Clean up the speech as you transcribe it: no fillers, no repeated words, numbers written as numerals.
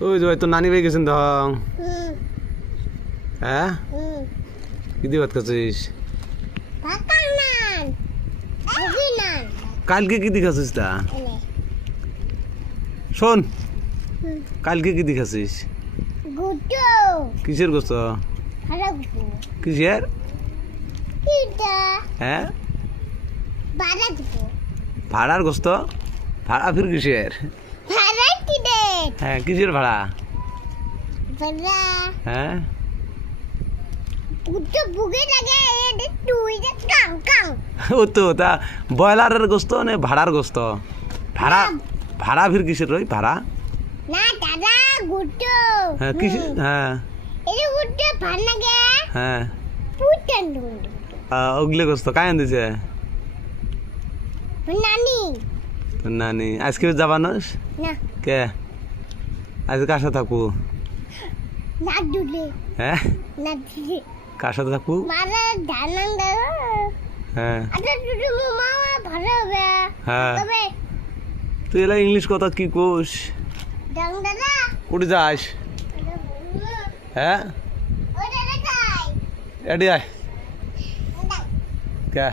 ওই যে তো নানি ভাই গেছেন ধং হ্যাঁ কি দিয়ে ভাত খাচ্ছিস কালকে কি দিয়ে খাচ্ছিস তা শোন কালকে কি দিয়ে খাচ্ছিস কিসের গোস্ত কিসের হ্যাঁ ভাড়ার গোস্ত ভাড়া ফির কিসের হ্যাঁ কিসের ভাড়া হ্যাঁ ও তো তা ব্রয়লারের গোস্ত না ভাড়ার গোস্ত ভাড়া ভাড়া ফির কিসের রই ভাড়া হ্যাঁ কিসের হ্যাঁ হ্যাঁ ওগুলো গোস্ত কায়ন দিছে তোর নানি আজকে যাবানস কে আজকে কার সাথে থাকবো হ্যাঁ কার সাথে থাকবো হ্যাঁ হ্যাঁ তুই এলা ইংলিশ কথা কি কোস উঠে যাস হ্যাঁ এডি আয় কে